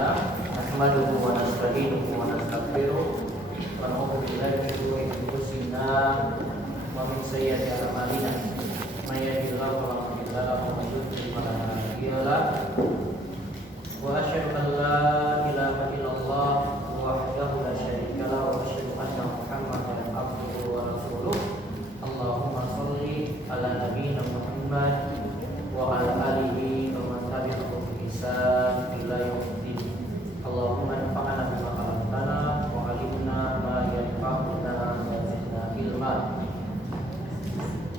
lillah nahmaduhu wa nasta'inuhu wa nastaghfiruh wa na'udzu billahi min shururi anfusina wa min sayyiati a'malina may yahdihillahu fala mudilla lahu wa man yudlil fala hadiya lahu wa asyhadu an la ilaha illallah wahdahu la syarika lahu wa asyhadu anna Muhammadan abduhu wa rasuluh. Allahumma shalli ala nabiyyina Muhammad wa ala alihi wa man tabi'ahum bi ihsan ila yaumiddin. Allahumma anfa'na bima 'allamtana wa 'allimna ma yanfa'una wa zidna ilma.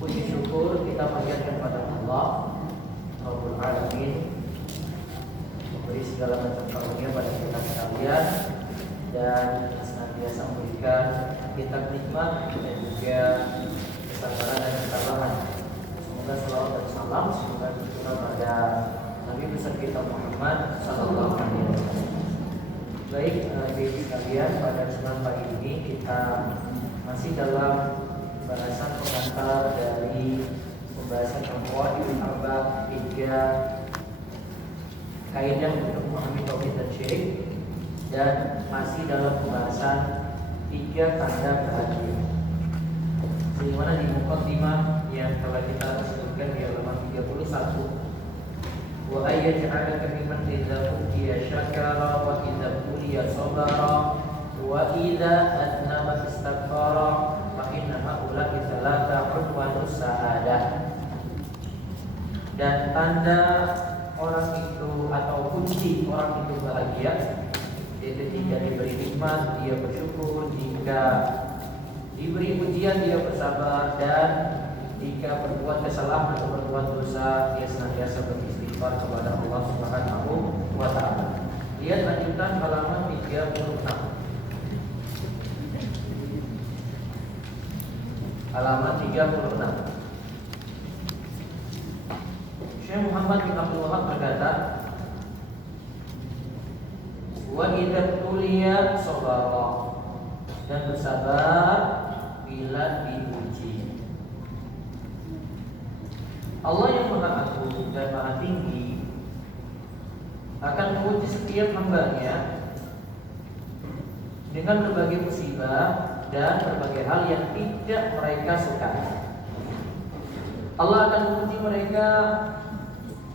Puji syukur kita panjatkan pada Allah Rabbul Alamin, memberi segala macam karunia pada kita sekalian dan senantiasa memberikan kita nikmat dan juga kesabaran dan ketabahan. Semoga selawat dan salam semoga tercurah pada Nabi besar kita Muhammad sallallahu alaihi wasallam. Baik, ibu sekalian, pada kesempatan pagi ini kita masih dalam bahasan pengantar dari pembahasan Qawaidul Arba', 3 kaidah untuk memahami tauhid dan syirik, dan masih dalam pembahasan 3 tanda bahagia. Di mana di muqaddimah yang telah kita sebutkan di halaman 31, wa ayyaj'alaka mimman idza uqiya syakara wa idza uliya sabara wa idza adnaba istaghfara fa inna haula'i thalatha udwanus sa'adah. Dan tanda orang itu atau kunci orang itu bahagia yaitu jika diberi nikmat dia bersyukur, jika diberi ujian dia bersabar, dan jika berbuat kesalahan atau berbuat dosa dia senantiasa beristighfar kepada Allah Subhanahu wa taala. Lihat lanjutan halaman 36. Halaman 36. Syekh Muhammad bin Abdul Wahab berkata, wa idza tuliya sabara, dan bersabar bila diuji. Allah yang Maha Agung dan Maha Tinggi akan menguji setiap hamba-Nya dengan berbagai musibah dan berbagai hal yang tidak mereka sukai. Allah akan menguji mereka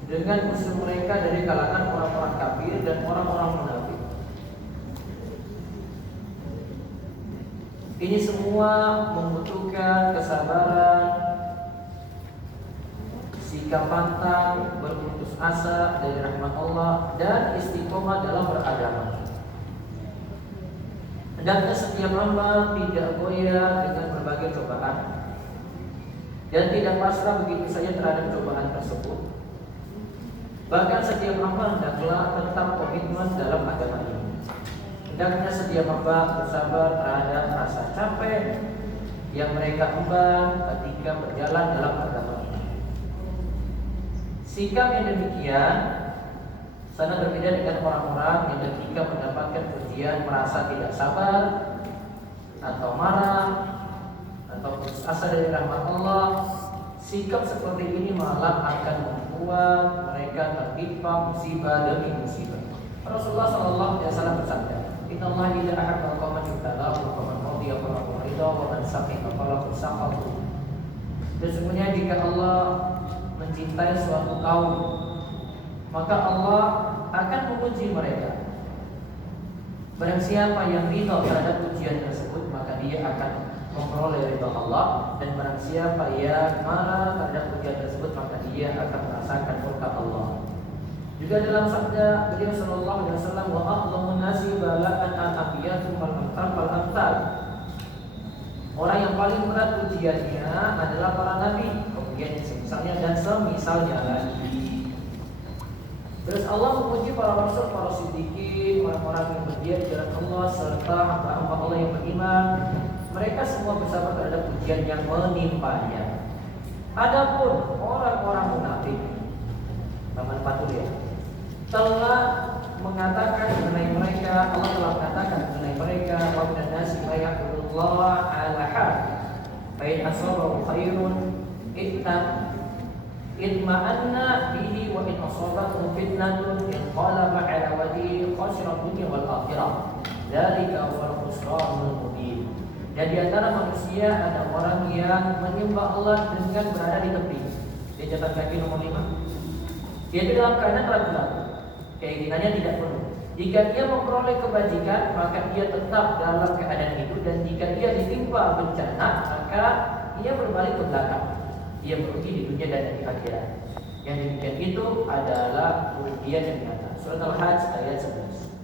dengan musuh mereka dari kalangan orang-orang kafir dan orang-orang munafik. Ini semua membutuhkan kesabaran, sikap pantang, berputus asa dari rahmat Allah, dan istiqomah dalam beragama. Hendaknya setiap hamba tidak goyah dengan berbagai cobaan dan tidak pasrah begitu saja terhadap cobaan tersebut. Bahkan setiap hamba hendaklah tetap komitmen dalam agama ini. Hendaknya setiap hamba bersabar terhadap rasa capek yang mereka emban ketika berjalan dalam agama ini. Sikap yang demikian sangat berbeda dengan orang-orang yang ketika mendapatkan ujian merasa tidak sabar atau marah atau putus asa dari rahmat Allah. Sikap seperti ini malah akan membuat mereka tertimpa musibah demi musibah. Rasulullah sallallahu alaihi wasallam bersabda, "Innallaha idza ahabba qauman ibtalahu wa man radiya falahu ridha wa man sakhita falahu sakhatu." Sesungguhnya jika Allah mencintai suatu kaum, maka Allah akan menguji mereka. Barang siapa yang ridha terhadap ujian tersebut, maka dia akan memperoleh ridha Allah, dan barang siapa yang marah terhadap ujian tersebut, maka dia akan merasakan murka Allah. Juga dalam sabda beliau sallallahu alaihi wasallam, wa a'lamun nasi bala'an al-anbiya'u wal amthal fal amthal. Orang yang paling berat ujiannya adalah para nabi, kemudian misalnya dan semisalnya lagi. Terus Allah memuji para rasul, para siddiqin, orang-orang yang berjihad di jalan Allah, serta hamba-hamba Allah yang beriman. Mereka semua bersabar terhadap ujian yang menimpanya. Adapun orang-orang munafik, Taman Patul ya, telah mengatakan mengenai mereka, Allah telah mengatakan mengenai mereka, wa minan nasi may ya'budullaha 'ala hal fa in asabahu khairun itma'anna bihi wa in asabathu fitnatun inqalaba 'ala wajhihi khasira dunya wal akhirah. Dzalika huwal khusranul mubin. Dan di antara manusia ada orang yang menyembah Allah dengan berada di tepi. Dia catat kaki nomor 5. Dia itu dalam keadaan ragu-ragu, keinginannya tidak penuh. Jika dia memperoleh kebajikan, maka dia tetap dalam keadaan itu. Dan jika dia ditimpa bencana, maka dia berbalik ke belakang. Dia merugi di dunia dan di akhirat. Yang demikian itu adalah kerugian yang nyata. Surat Al-Hajj ayat 11.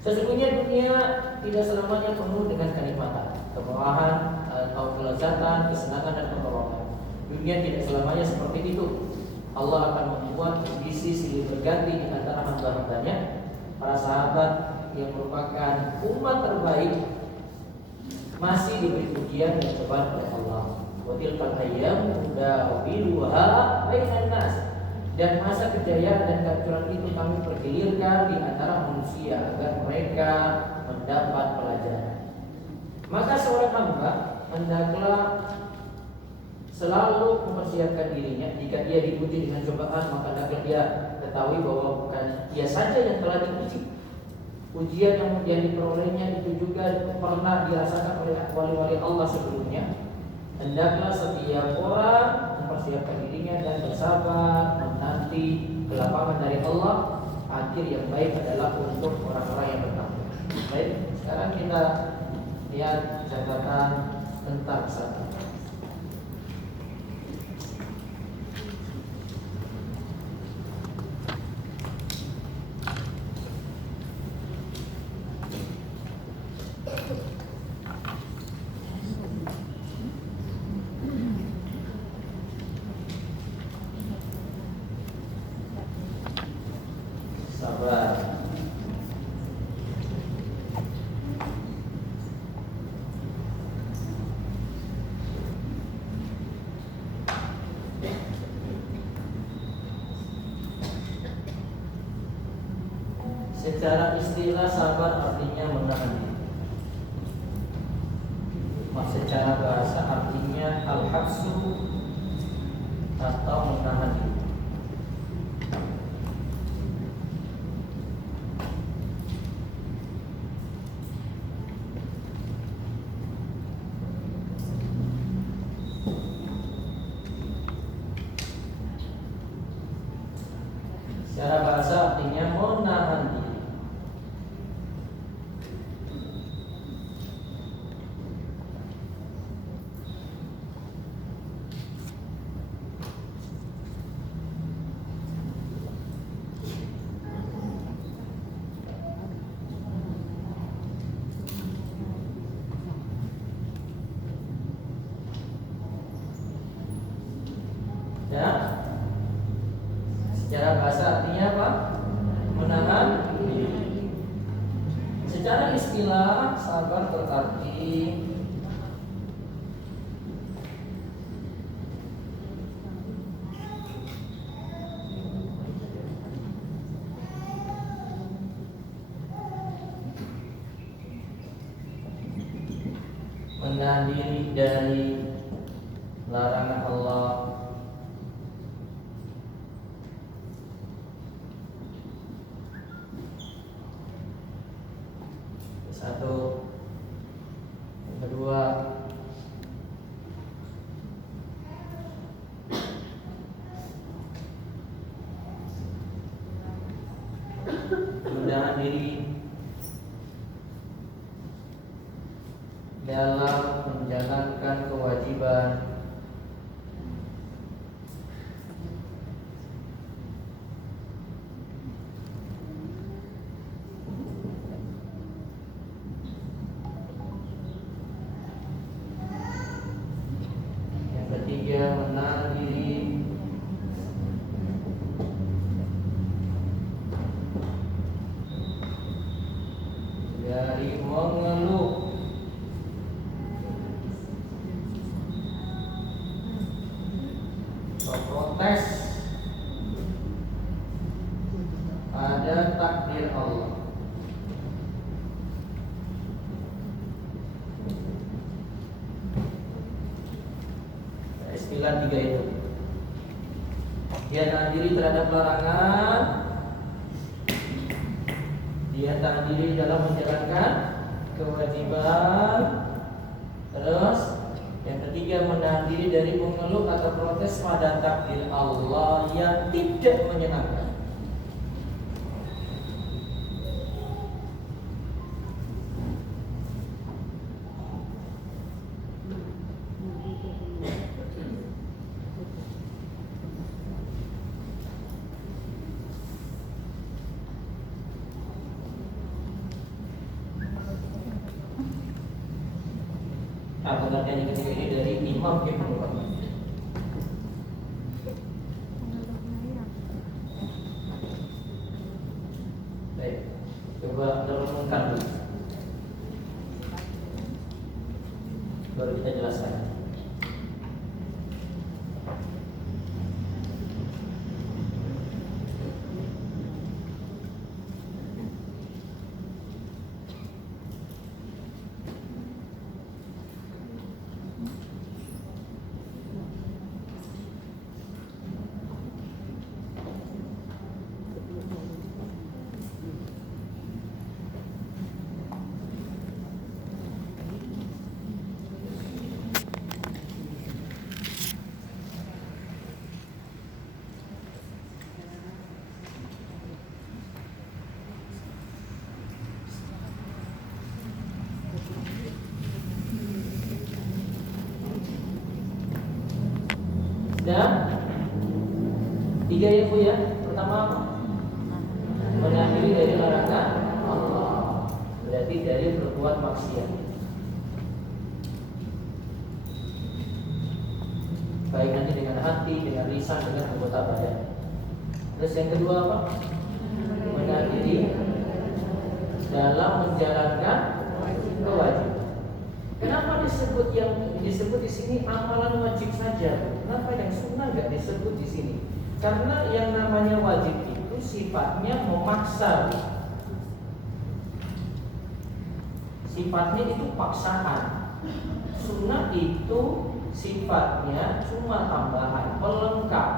Sesungguhnya dunia tidak selamanya penuh dengan kenikmatan, kemewahan atau kelezatan, kesenangan dan pertolongan. Dunia tidak selamanya seperti itu. Allah akan membuat kondisi silih berganti di antara hamba-hambanya. Para sahabat yang merupakan umat terbaik masih diberi ujian dan cobaan oleh Allah. Wa tilkal ayyam nudawiluha bainan nas. Dan masa kejayaan dan kehancuran itu kami pergilirkan di antara manusia agar mereka mendapat pelajaran. Maka seorang hamba hendaklah selalu mempersiapkan dirinya. Jika dia diuji dengan cobaan, maka hendaklah dia ketahui bahwa bukan dia saja yang telah diuji. Ujian yang diperolehnya itu juga pernah dirasakan oleh wali-wali Allah sebelumnya. Hendaklah setiap orang mempersiapkan dirinya dan bersabar menanti kelapangan dari Allah. Akhir yang baik adalah untuk orang-orang yang bertakwa. Baik, sekarang kita lihat catatan tentang sabar. Secara istilah sabar artinya menahan diri. Secara bahasa artinya al-habsu atau menahan diri. Secara bahasa artinya menahan diri. Ya, secara bahasa artinya apa? Menahan diri. Secara istilah sabar berarti menahan diri dari larangan Allah, satu. Yang kedua, menahan diri dalam menjalankan kewajiban menahan diri dari mengeluh atau protes pada takdir Allah. Istilah tiga itu. Dia nahan diri terhadap larangan, dia menahan diri dalam menjalankan kewajiban. Terus yang ketiga, menahan diri dari mengeluh atau protes pada takdir Allah yang tidak menyenangkan. Pengertian yang ketiga ini dari Imam Ibnu Qayyim. Baik, coba renungkan dulu, baru kita jelaskan. Dan tiga ya Bu ya. Pertama apa? Menahan diri dari larangan Allah. Berarti dari berbuat maksiat. Baik nanti dengan hati, dengan lisan, dengan anggota badan. Terus yang kedua apa? Menahan diri dalam menjalankan kewajiban. Kenapa disebut di sini amalan wajib saja? Kenapa yang sunnah nggak disebut di sini? Karena yang namanya wajib itu sifatnya memaksa. Sifatnya itu paksaan. Sunnah itu sifatnya cuma tambahan, pelengkap.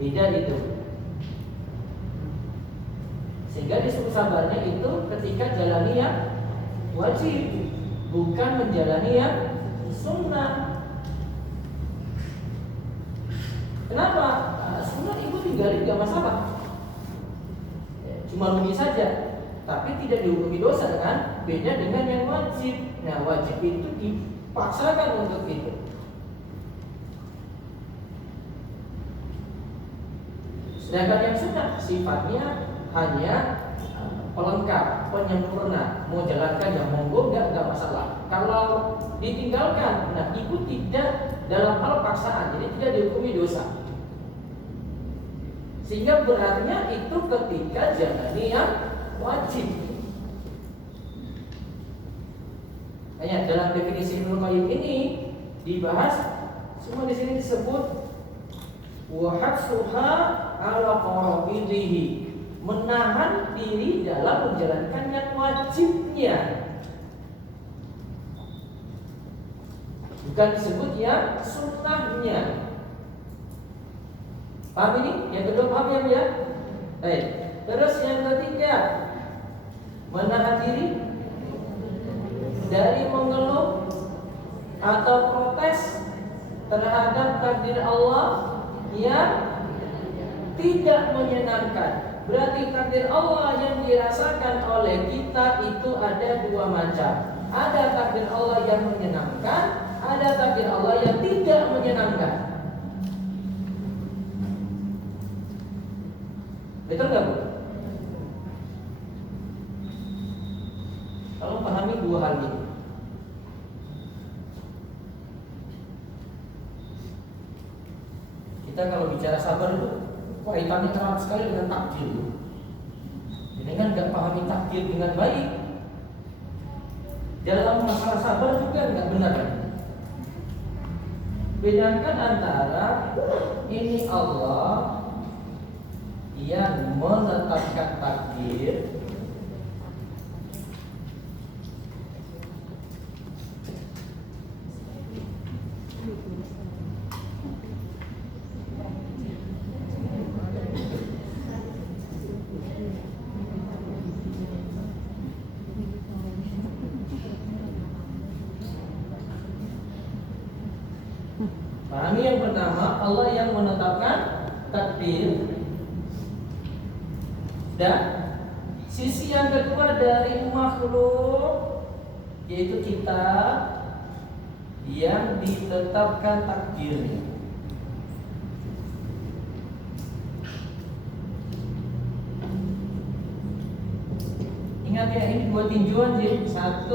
Beda itu. Sehingga disuruh sabarnya itu ketika jalani yang wajib, bukan menjalani yang sunnah. Kenapa? Sunnah ibu tinggalin gak masalah, cuma rugi saja, tapi tidak dihukumi dosa kan? Beda dengan yang wajib. Nah wajib itu dipaksakan untuk itu. Sedangkan yang sunnah sifatnya hanya pelengkap, penyempurna. Mau jalankan yang monggo enggak masalah. Kalau ditinggalkan, nah ibu tidak dalam hal paksaan, jadi tidak dihukumi dosa. Sehingga beratnya itu ketika jalani yang wajib. Hanya dalam definisi Ibnu Qayyim ini dibahas semua di sini disebut wahadsuha ala qarabidihi, menahan diri dalam menjalankan yang wajibnya, bukan disebut yang sunnahnya. Paham ini? Yang kedua paham ya? Baik. Terus yang ketiga, menahan diri dari mengeluh atau protes terhadap takdir Allah yang tidak menyenangkan. Berarti takdir Allah yang dirasakan oleh kita itu ada dua macam. Ada takdir Allah yang menyenangkan, ada takdir Allah yang tidak menyenangkan. Betul nggak Bu? Kalau pahami dua hal ini. Kita kalau bicara sabar itu kaitannya erat sekali dengan takdir. Jadi kan nggak pahami takdir dengan baik, dalam masalah sabar juga nggak benar. Bedakan antara ini Allah yang menetapkan takdir yang pertama, Allah yang menetapkan takdir. Dan sisi yang kedua dari makhluk, yaitu kita, yang ditetapkan takdirnya. Ingat ya, ini dua tinjauan sih. 1,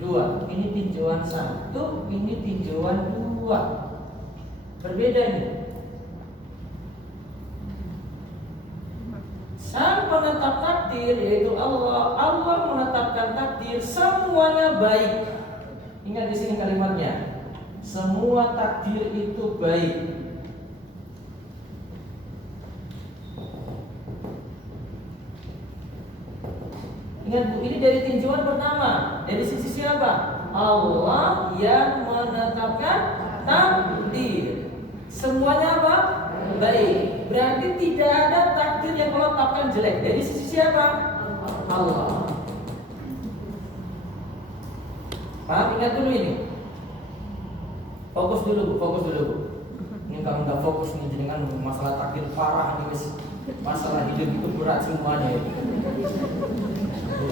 2. Ini tinjauan 1, ini tinjauan 2. Berbeda nih. Sang penetap takdir yaitu Allah. Allah menetapkan takdir semuanya baik. Ingat di sini kalimatnya. Semua takdir itu baik. Ingat Bu, ini dari tinjauan pertama. Dari sisi siapa? Allah yang menetapkan takdir. Semuanya apa? Baik. Berarti tidak ada takdir yang Allah tetapkan jelek. Dari sisi siapa? Allah. Paham? Ingat dulu ini. Fokus dulu Bu, fokus dulu Bu. Ini kalau nggak fokus nih dengan masalah takdir parah nih guys. Masalah hidup itu berat semuanya.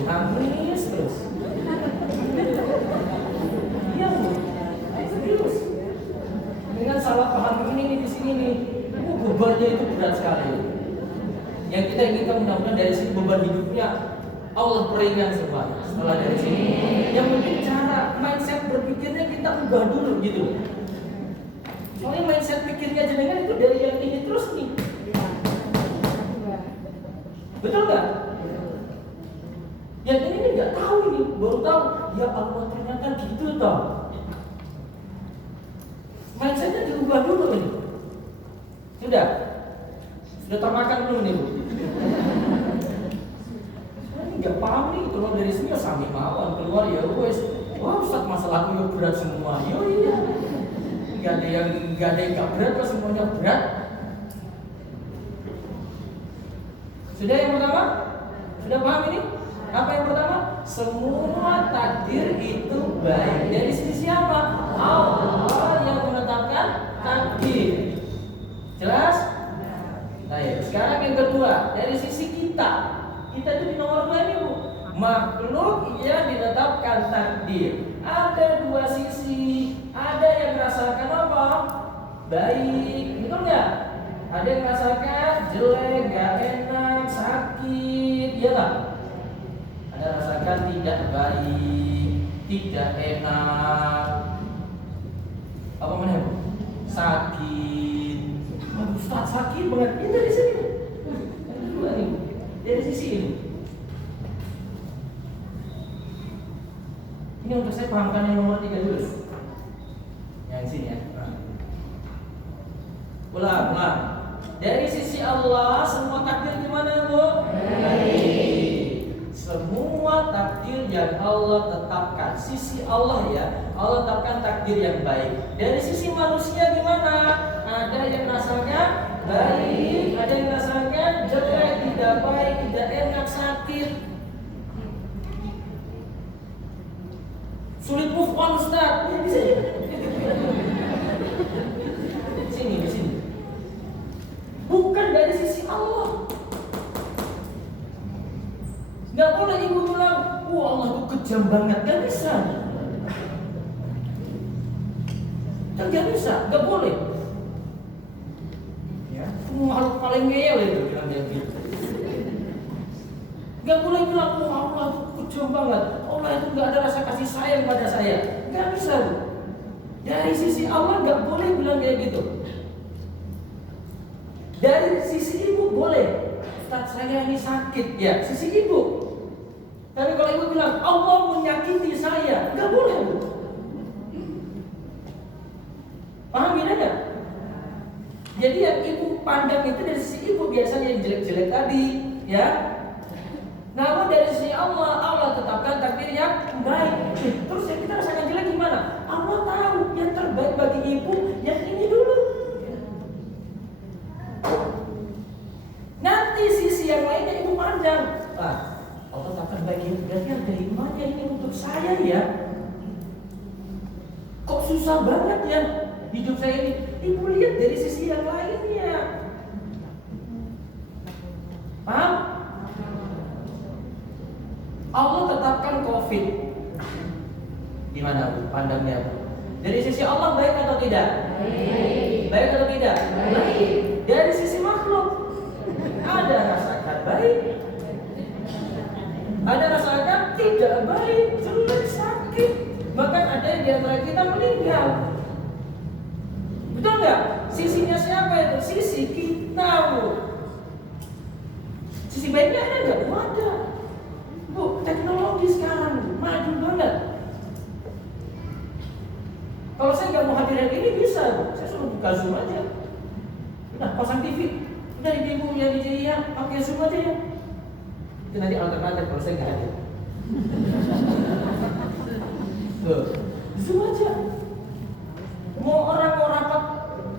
Nangis terus. Iya Bu, serius. Dengan salah paham ini di sini nih, bebannya itu berat sekali. Yang kita inginkan mudah-mudahan dari sini beban hidupnya Allah berikan semua. Setelah dari sini, yang penting cara mindset berpikirnya kita ubah dulu gitu. Soalnya mindset pikirnya jenengan itu dari yang ini terus nih. Betul nggak? Yang ini nggak tahu ini, baru tahu. Ya Allah ternyata gitu toh. Mindsetnya diubah dulu ini. Sudah termakan belum nih Bu? Saya nggak paham nih, keluar dari sini ya sami mawon, keluar ya wes. Wah Ustaz masalahku ya berat semua. Yo iya. Nggak ada yang nggak berat, kok semuanya berat. Sudah yang pertama? Sudah paham ini? Apa yang pertama? Semua takdir itu baik. Dari sisi siapa? Allah yang menetapkan takdir. Jelas? Nah ya, sekarang yang kedua, dari sisi kita. Kita itu di nomor 2 ini Bu. Makhluk yang ditetapkan takdir. Ada dua sisi. Ada yang merasakan apa? Baik, betul nggak? Ada yang merasakan jelek, gak enak, sakit, ya tak? Ada rasakan tidak baik, tidak enak, apa namanya? Sakit. Ustaz sakit banget. Ini dari sini. Dua nih, dari sisi ini. Ini untuk saya pahamkan yang nomor 3 dulu. Yang sini ya. Ulang. Dari sisi Allah semua takdir gimana Bu? Baik. Semua takdir yang Allah tetapkan. Sisi Allah ya, Allah tetapkan takdir yang baik. Dari sisi manusia gimana? Ada yang rasakan baik, ada yang rasakan jelek, tidak baik, tidak enak, sakit. Sulit move on Ustaz. Ya, di sini. Di sini. Bukan dari sisi Allah. Nggak boleh ibu bilang, wah Allah itu kejam banget. Nggak bisa. Nggak bisa, nggak boleh. Ya, makhluk paling ngeyel itu bilang dia gitu. Nggak boleh bilang, wah Allah itu kejam banget. Allah itu nggak ada rasa kasih sayang pada saya. Nggak bisa. Dari sisi Allah nggak boleh bilang kayak gitu. Dari sisi ibu boleh, Ustaz saya ini sakit ya, sisi ibu. Tapi kalau ibu bilang Allah menyakiti saya, nggak boleh Bu. Paham bedanya? Jadi yang ibu pandang itu dari sisi ibu biasanya yang jelek-jelek tadi, ya. Namun dari sisi Allah tetapkan takdir yang baik. Terus yang kita rasakan jelek gimana? Allah tahu yang terbaik bagi ibu yang ini dulu. Nanti sisi yang lainnya ibu pandang. Allah takkan bagi berarti yang dari mana ini untuk saya ya? Kok susah banget ya? hidup saya ini. Ibu lihat dari sisi yang lainnya. Paham? Allah tetapkan COVID. Gimana Bu? Pandangnya Bu? Dari sisi Allah baik atau tidak? Baik. Baik atau tidak? Baik. Dari sisi makhluk ada rasakan baik, ada rasakan tidak baik, jelek, sakit. Bahkan ada yang di antara kita meninggal. Betul nggak? Sisinya siapa itu? Sisi kita Bu. Sisi baiknya ada nggak? Ada. Bu, teknologi sekarang maju banget. Kalau saya nggak mau hadir hari ini bisa, Bu. Saya suruh buka Zoom aja. Udah pasang TV. Udah ibu yang di ya, pakai Zoom aja ya. Itu nanti alternatif kalau saya nggak hadir. Zoom aja. Mau orang mau rapat,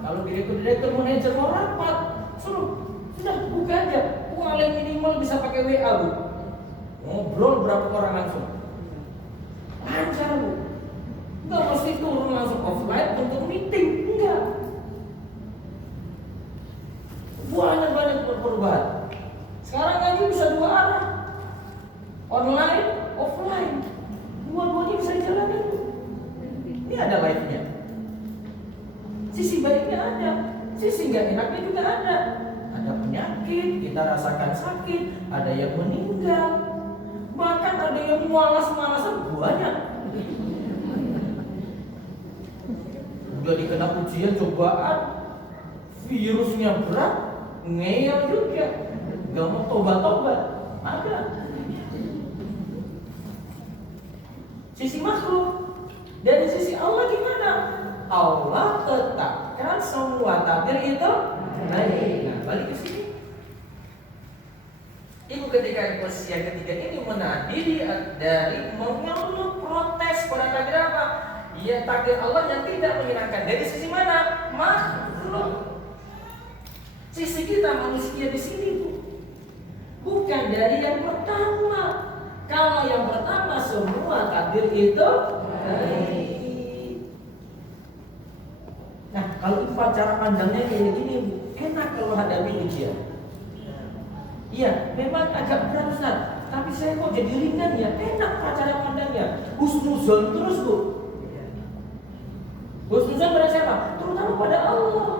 kalau direktur manajer mau rapat, suruh sudah buka aja. Paling minimal bisa pakai WA Bu. Ngobrol berapa orang langsung. Lancar Bu. Enggak mesti turun langsung offline untuk meeting, enggak. Banyak perubahan. Sekarang ngaji bisa dua arah, online, offline. Dua-duanya bisa dijalanin. Ini ada live-nya. Sisi baiknya ada, sisi nggak enaknya juga ada. Ada penyakit, kita rasakan sakit, ada yang meninggal, bahkan ada yang malas-malasan banyak. Udah dikena ujian cobaan, virusnya berat, ngeyel juga, nggak mau tobat-tobat, ada. Sisi makhluk, dari sisi Allah gimana? Allah tetapkan semua takdir itu baik. Nah, balik ke sini. Ibu ketika posisi yang ketiga ini menadiri dari mengeluh protes pada takdir apa? Ya takdir Allah yang tidak menyenangkan. Dari sisi mana? Makhluk. Sisi kita manusia di sini Bu. Bukan dari yang pertama. Kalau yang pertama semua takdir itu baik. Nah, kalau cara pandangnya kayak gini Bu, enak kalau hadapi ujian. Iya, memang agak berat Ustaz, tapi saya kok jadi ringan ya. Enak cara pandangnya. Husnuzon terus Bu. Husnuzon pada siapa? Terutama pada Allah.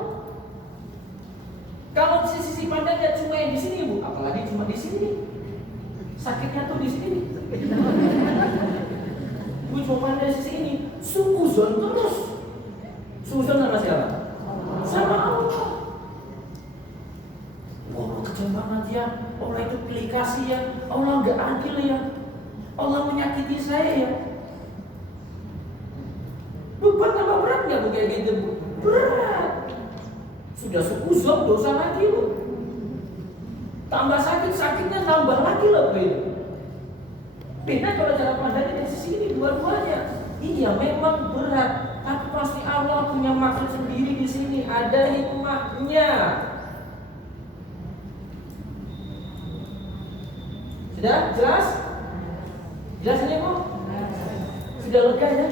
Kalau sisi pandangnya cuma yang di sini Bu, apalagi cuma di sini. Sakitnya tuh di sini. Bu cuma pandang sisi ini, sukuzon terus. Sukuzon sama siapa? Sama Allah. Allah kejam banget ya, Allah itu pilih kasih ya, Allah nggak adil ya, Allah menyakiti saya ya. Beban tambah berat nggak Bu kayak gitu Bu? Berat. Sudah sukuzon dosa lagi Bu. Tambah sakit, sakitnya tambah lagi loh Bu. Beda kalau cara pandangnya dari sisi ini dua-duanya. Iya memang berat, tapi pasti Allah punya maksud sendiri di sini, ada hikmahnya. Sudah jelas? Jelas ini Bu? Sudah lega ya?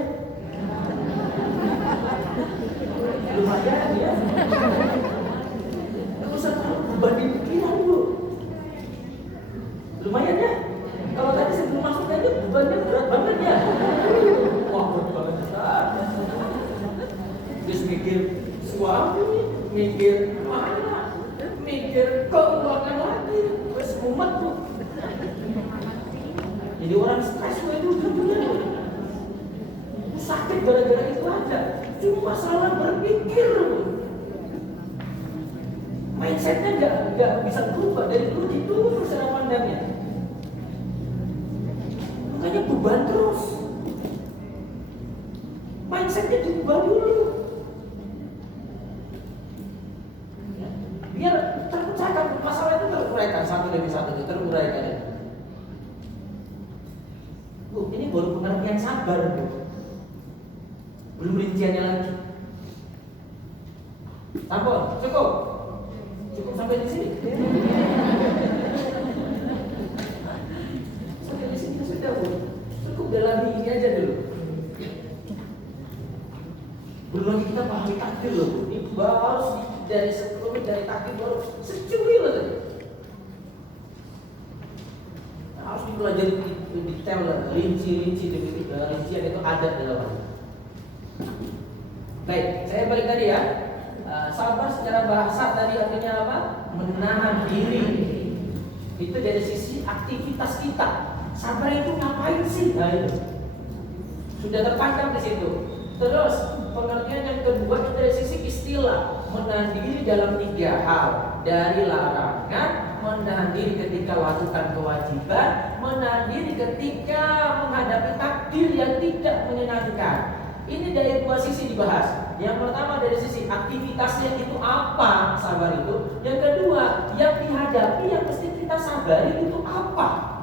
Lumayan ya? Gak usah terlalu beban pikiran Bu. Lumayan ya? Kalau tadi sebelum masuk aja bebannya berat banget ya? Wah berat banget Ustaz. Terus mikir suami, mikir anak, mikir keuangan lagi, terus umat Bu. Jadi orang stres itu benar-benar sakit gara-gara itu aja. Cuma salah berpikir. Mindsetnya nggak bisa berubah dari dulu gitu terus cara pandangnya. Makanya beban terus. Mindsetnya diubah dulu. Biar terpecahkan masalah itu teruraikan satu demi satu itu teruraikan ya. Bu, ini baru pengertian sabar Bu. Belum rinciannya lagi. Sabar, cukup. Cukup sampai di sini. Sampai di sini sudah Bu. Cukup dalami ini aja dulu. Belum lagi kita pahami takdir. takdir loh. Ini baru dari sebelumnya dari takdir baru secuil tadi. Harus dipelajari detail, rinci rincian itu ada dalam. Baik, saya balik tadi ya. Sabar secara bahasa tadi artinya apa? Menahan diri. Itu dari sisi aktivitas kita. Sabar itu ngapain sih? Nah itu sudah tertangkap di situ. Terus pengertian yang kedua itu dari sisi istilah, menahan diri dalam 3 hal. Dari larangan, menahan diri ketika lakukan kewajiban, menahan diri ketika menghadapi takdir yang tidak menyenangkan. Ini dari 2 sisi dibahas. Yang pertama dari sisi aktivitasnya itu apa sabar itu. Yang kedua yang dihadapi yang mesti kita sabari itu apa.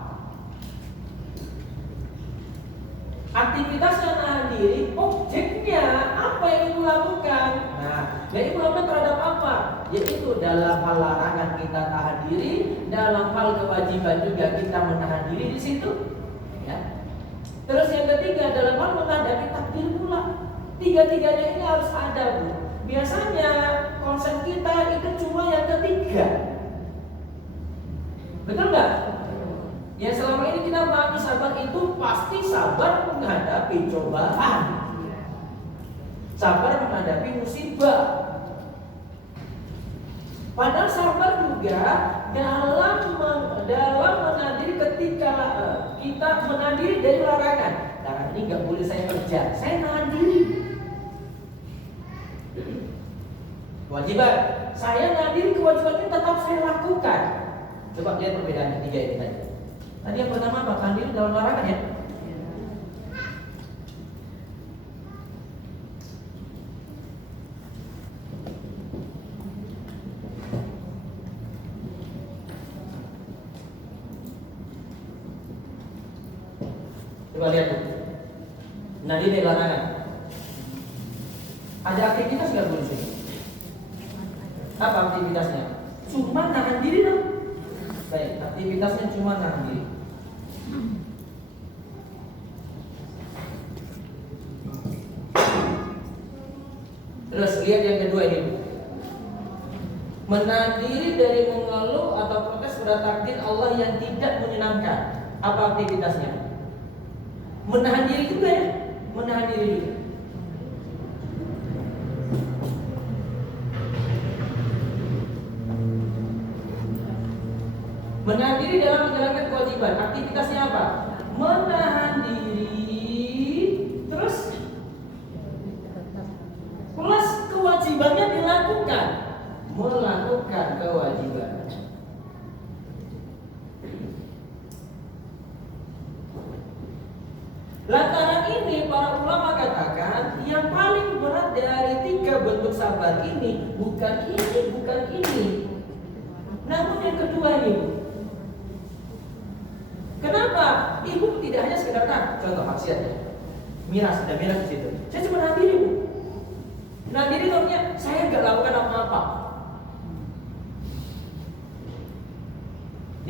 Aktivitasnya nahan diri, objeknya apa yang ibu lakukan. Nah, yang ibu lakukan terhadap apa? Yaitu dalam hal larangan kita tahan diri, dalam hal kewajiban juga kita menahan diri di situ. Ya. Terus yang ketiga dalam hal menghadapi takdir pula. 3-tiganya ini harus ada, Bu. Biasanya konsep kita itu cuma yang ketiga. Betul nggak? Ya selama ini kita pahami sabar itu pasti sabar menghadapi cobaan, sabar menghadapi musibah. Padahal sabar juga dalam menandiri ketika kita menandiri dari larangan. Larangan ini nggak boleh saya kerja, saya nahan diri. Kewajiban, saya nahan diri, kewajiban ini tetap saya lakukan. Coba lihat perbedaannya 3 ini tadi. Tadi yang pertama apa? Nahan diri dalam larangan ya. Coba lihat tuh. Nahan diri dari larangan. Ada aktivitas nggak Bu di sini? Apa aktivitasnya? Cuma nahan diri dong. Baik, aktivitasnya cuma nahan diri. Terus lihat yang kedua ini. Menahan diri dari mengeluh atau protes pada takdir Allah yang tidak menyenangkan. Apa aktivitasnya? Menahan diri juga ya. Menahan diri juga. Menahan diri dalam menjalankan kewajiban. Aktivitasnya apa? Menahan diri. Terus plus kewajibannya dilakukan. Melakukan kewajiban. Lantaran ini para ulama katakan yang paling berat dari 3 bentuk sabar ini bukan ini, namun yang kedua ini. Kenapa? Ibu tidak hanya sekedar contoh maksiatnya, miras, ada miras di situ. Saya cuma nahan diri, Bu. Nahan diri maksudnya saya nggak lakukan apa-apa.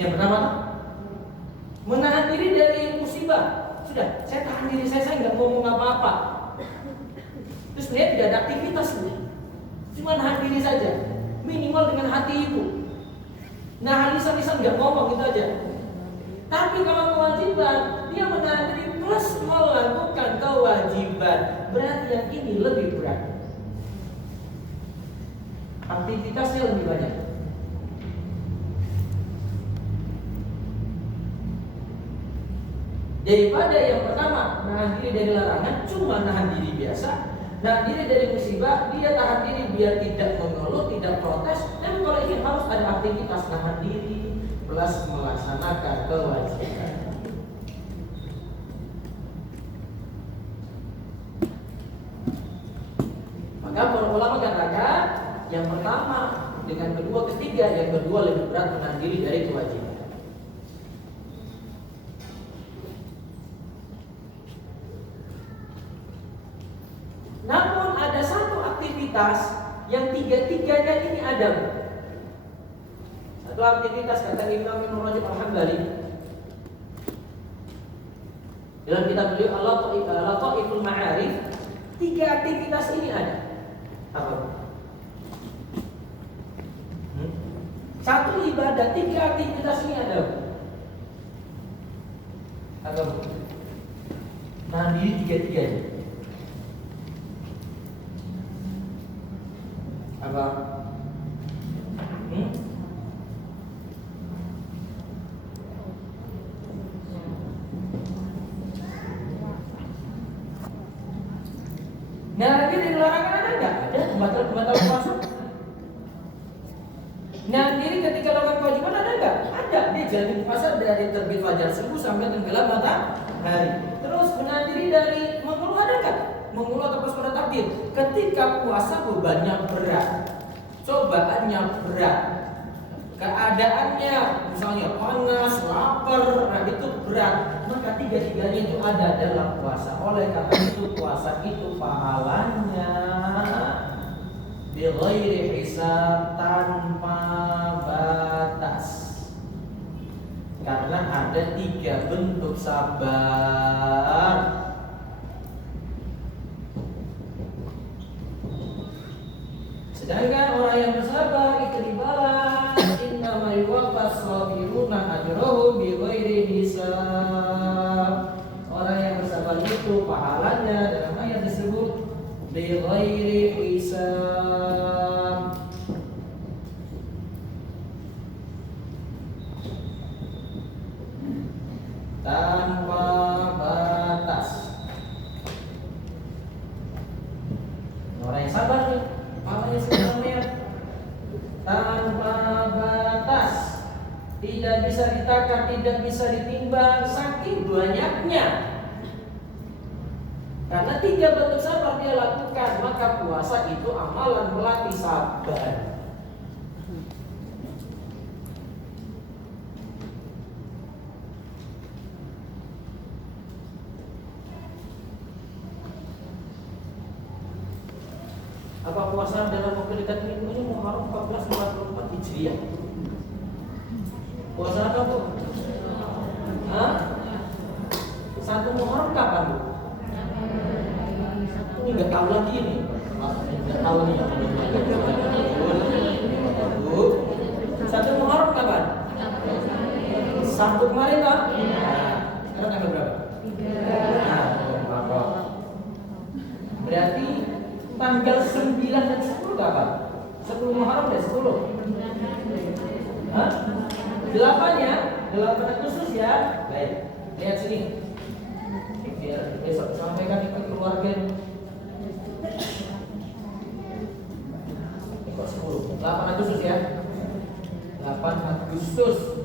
Yang pertama, menahan diri dari musibah. Sudah, saya tahan diri saya nggak ngomong apa-apa. Terus dia tidak ada aktivitas, Bu. Cuma nahan diri saja, minimal dengan hati ibu. Nah, lisan-lisan nggak ngomong gitu aja. Tapi kalau kewajiban, dia menahan diri plus melakukan kewajiban. Berarti yang ini lebih berat. Aktivitasnya lebih banyak. Daripada yang pertama, nahan diri dari larangan, cuma nahan diri biasa. Nahan diri dari musibah, dia tahan diri biar tidak mengeluh, tidak protes. Dan kalau ini harus ada aktivitas nahan diri plus melaksanakan kewajiban. Maka para ulama katakan yang pertama dengan kedua, ketiga, yang kedua lebih berat menahan diri dari kewajiban. Namun ada satu aktivitas yang tiga-tiganya ini ada. Satu aktivitas kata Imam Ibnu Rajab Al-Hambali dalam kitab beliau Al-Lataiful Ma'arif, 3 aktivitas ini ada. Apa? Satu ibadah, 3 aktivitas ini ada. Apa? Nahan diri 3-3-nya. Apa? Nah, diri dari larangan ada nggak? Ada pembatal puasa. Nah, diri ketika lakukan kewajiban ada nggak? Ada. Dia jalani puasa dari terbit fajar subuh sampai tenggelam matahari. Terus menahan diri dari mengeluh ada nggak? Mengeluh atau pada takdir. Ketika puasa bebannya berat, cobaannya berat, keadaannya misalnya panas, lapar, nah itu berat, maka 3-3-nya itu ada dalam puasa. Oleh karena itu puasa itu pahalanya bighairi hisab, tanpa batas. Karena ada 3 bentuk sabar. Sedangkan orang yang bersabar itu dibalas innama yuwaffas sabiruna ajrahum bighairi hisab. Orang yang bersabar itu pahalanya dalam ayat disebut bighairi hisab. Tanpa batas. Orang yang sabar nih pahalanya sebenarnya tanpa batas, tidak bisa ditakar, tidak bisa ditimbang, saking banyaknya. Karena 3 bentuk sabar dia lakukan, maka puasa itu amalan melatih sabar. Apa puasa dalam waktu dekat ini Muharram 1444 Hijriah? Puasa apa, Bu? Hah? 1 Muharram kapan, Bu? Ini nggak tahu lagi ini. Nggak tahu nih. Bu, 1 Muharram kapan? Sabtu kemarin, Pak? Sekarang tanggal berapa? 3. Berarti tanggal 9 dan 10 kapan? 10 Muharram dan 10. Hah? 8-nya? 8 Agustus ya? Baik. Lihat sini. Biar besok sampaikan ikut keluarga. Ikut 10. 8 Agustus ya? 8 Agustus.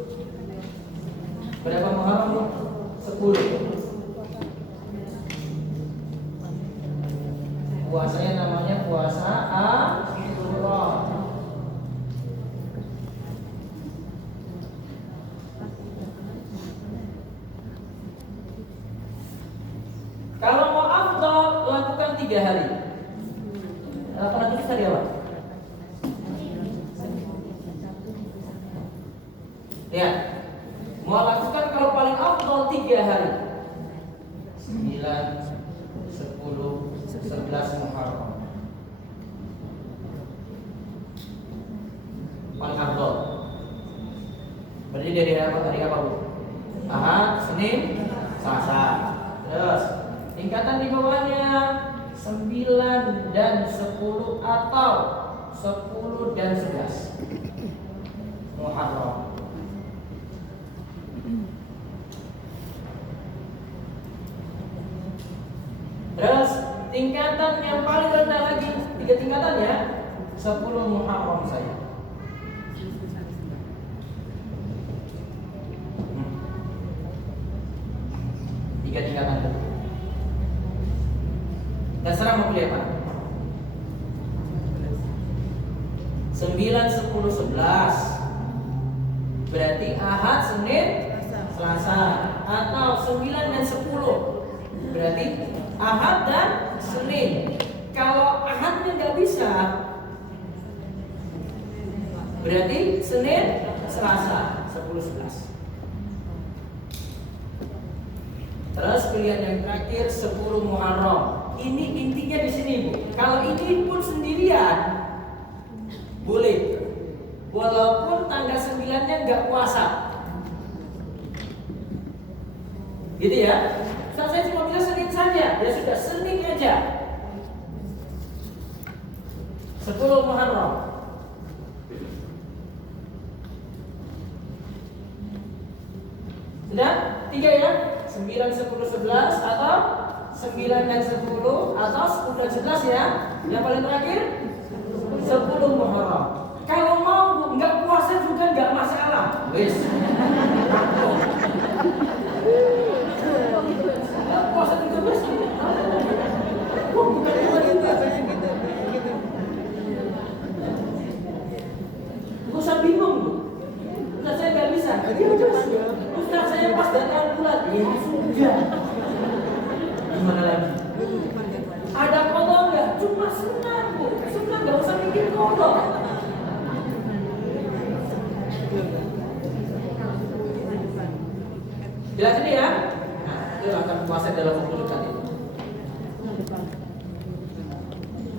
Berapa Muharram? 10. Puasanya namanya puasa Asyura. Kalau mau afdal lakukan 3 hari. Apa itu hari apa? Ya. Mau lakukan kalau paling afdal 3 hari. 9, 10, 11 Muharram. Paling afdal. Berarti dari apa, Bu? Ahad, Senin, Selasa. Terus tingkatan di bawahnya 9 dan 10 atau 10 dan 11 Muharram. Terus tingkatan yang paling rendah lagi, 3 tingkatan ya, 10 Muharram saja. Tiga tingkatan itu. Terserah mau pilih apa? 9, 10, 11. Berarti Ahad, Senin, Selasa. Atau 9 dan 10. Berarti Ahad dan Senin. Kalau Ahadnya nggak bisa, berarti Senin, Selasa, 10, 11. Terus pilihan yang terakhir 10 Muharram. ini intinya di sini Bu. Kalau ini pun sendirian boleh, walaupun tanggal 9-nya nggak puasa, gitu ya. Saya cuma bilang Senin saja, ya sudah Senin aja. 10 Muharram. Sudah? 3 ya? 9, 10, 11 atau 9 dan 10 atau 10 dan 11 ya. Yang paling terakhir 10 Muharram. Kalau mau nggak puasa juga nggak masalah. Wis. Nggak puasa juga wis. Bukan usah bingung Bu. Ustaz saya nggak bisa. Ustaz saya pas datang bulan. Ya sudah. Gimana lagi? Ada kodok nggak? Cuma sunnah Bu. Sunnah nggak usah mikir kodok. Jelas ini ya? Nah, itu akan puasa dalam waktu dekat itu.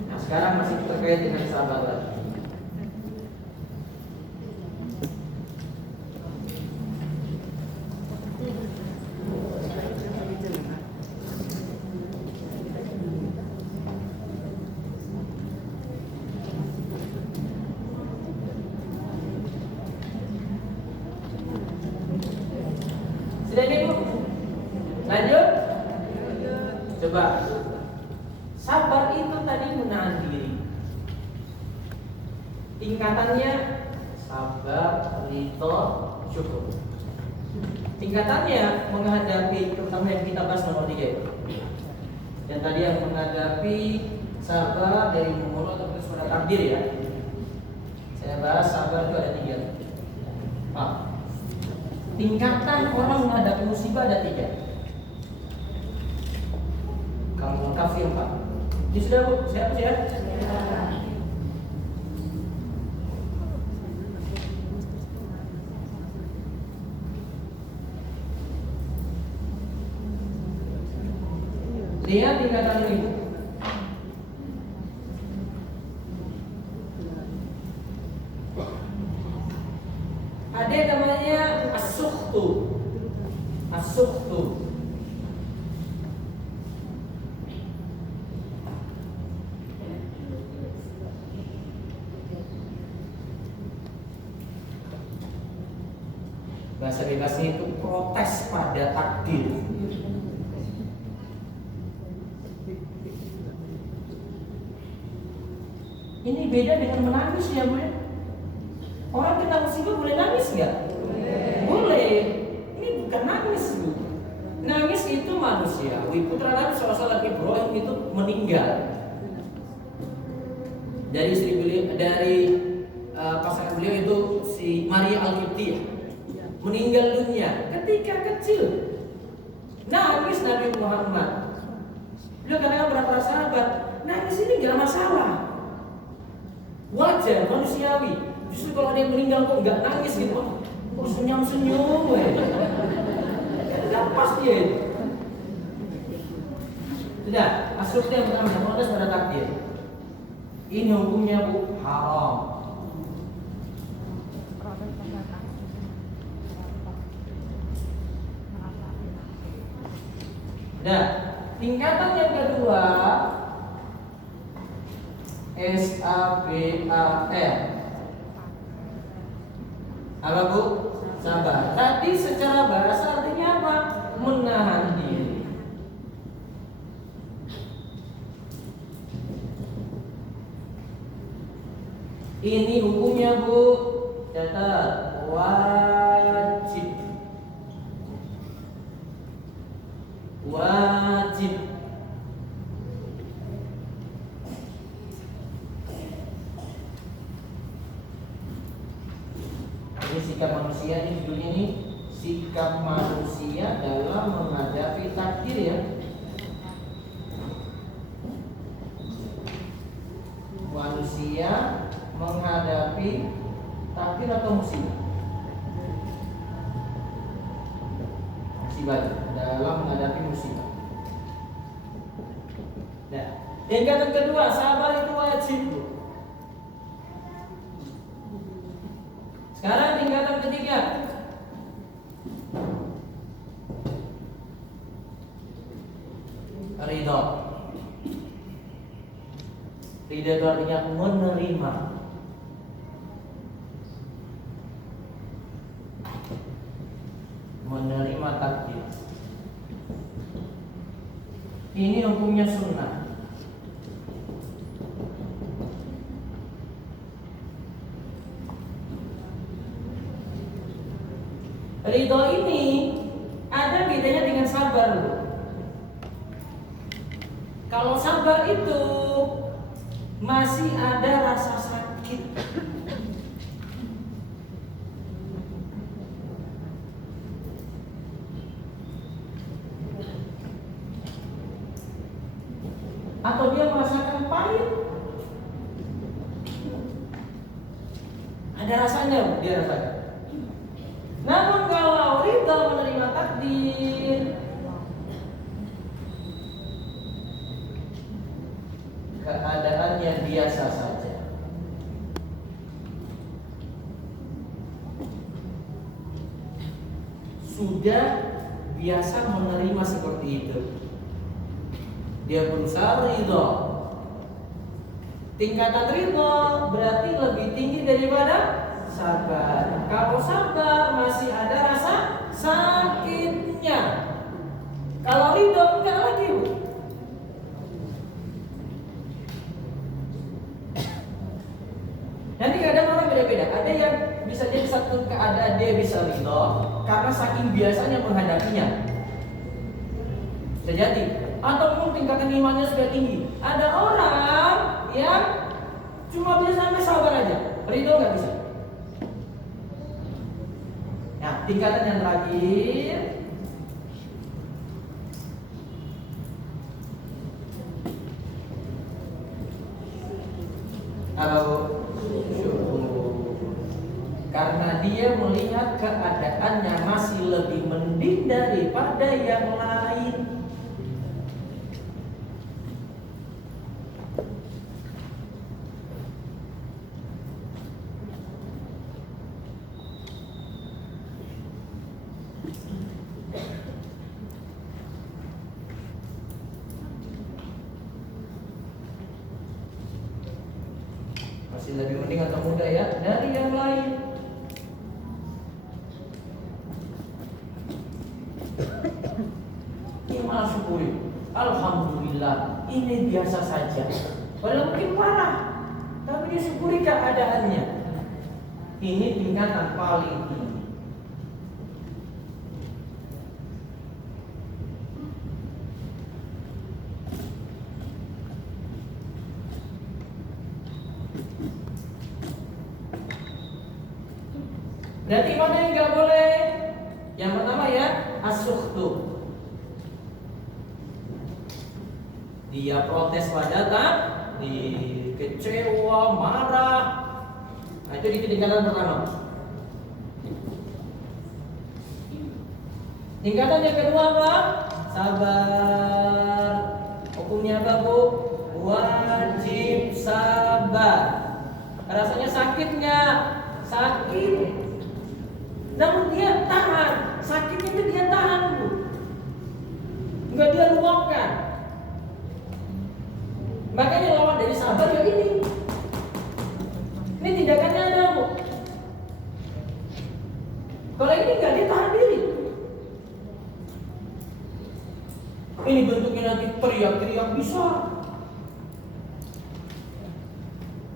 Nah, sekarang masih terkait dengan sahabat lagi. Sudah ini Bu? Lanjut? Coba. Sabar itu tadi menahan diri. Tingkatannya sabar, ridho, syukur. Tingkatannya menghadapi, terutama yang kita bahas nomor 3 itu. Dan tadi yang menghadapi sabar dari mengulang atau suara takdir ya. Saya bahas sabar itu ada 3. Pak. Tingkatan orang menghadapi musibah ada 3. Kamu kafir Pak. Ini sudah Bu, siap ya? Lihat tingkatan ini Bu. Ada yang namanya as-sukhtu. As-sukhtu. Bahasa bebasnya itu protes pada takdir. Ini beda dengan menangis ya Bu ya. Orang kena musibah boleh nangis nggak? Boleh. Ini bukan nangis Bu. Nangis itu manusiawi. Putra Nabi SAW Ibrahim itu meninggal. Dari istri beliau, dari pasangan beliau itu si Maria Al-Qibtiyah, meninggal dunia ketika kecil. Nangis Nabi Muhammad. Beliau katakan kepada para sahabat, nangis ini nggak masalah, wajar, manusiawi. Justru kalau ada yang meninggal kok nggak nangis gitu, kok senyum-senyum, nggak pas dia itu. Sudah, asrufnya yang pertama, protes pada takdir. Ini hukumnya Bu, haram. Nah, tingkatan yang kedua, S-A-B-A-R. Apa Bu? Sabar. Tadi secara bahasa artinya apa? Menahan diri. Ini hukumnya Bu, catat, wajib. Wajib. Ini sikap manusia, ini judulnya ini sikap manusia dalam menghadapi takdir ya. Manusia menghadapi takdir atau musibah. Musibah dalam menghadapi musibah. Nah, tingkatan kedua, sabar itu wajib. Sekarang tingkatan ketiga, ridho. Ridho itu artinya menerima. Menerima takdir. Ini hukumnya sunnah. Ridho ini ada bedanya dengan sabar. Kalau sabar itu masih ada rasa sakit. Atau dia merasakan pahit. Ada rasanya dia rasakan. Namun kalau ridho menerima takdir, keadaannya biasa saja. Sudah biasa menerima seperti itu. Dia berusaha ridho. Tingkatan ridho berarti lebih tinggi daripada sabar. Kalau sabar masih ada rasa sakitnya. Kalau ridho enggak lagi. Nanti kadang orang beda-beda. Ada yang bisa jadi satu keadaan dia bisa ridho karena saking biasanya menghadapinya. Bisa jadi. Atau tingkatan imannya sudah tinggi. Ada orang yang cuma bisa sampai sabar aja, ridho nggak bisa. Nah, tingkatan yang terakhir, karena dia melihat keadaannya masih lebih mending daripada yang lain. Masih lebih mending atau mudah ya dari yang lain. Ini malah syukuri. Alhamdulillah, ini biasa saja. Padahal mungkin parah, tapi dia syukuri keadaannya. Ini tingkatan paling tinggi. Berarti mana yang nggak boleh? Yang pertama ya, as-sukhtu. Dia protes pada takdir, kecewa, marah. Nah, itu di tingkatan pertama. Tingkatan yang kedua apa? Sabar. Hukumnya apa, Bu? Wajib sabar. Rasanya sakit nggak? Sakit. Namun dia tahan, sakitnya itu dia tahan, Bu. Enggak dia luapkan. Makanya lawan dari sabar ya ini. Ini tindakannya ada, Bu. Kalau ini enggak dia tahan diri. Ini bentuknya nanti teriak-teriak bisa.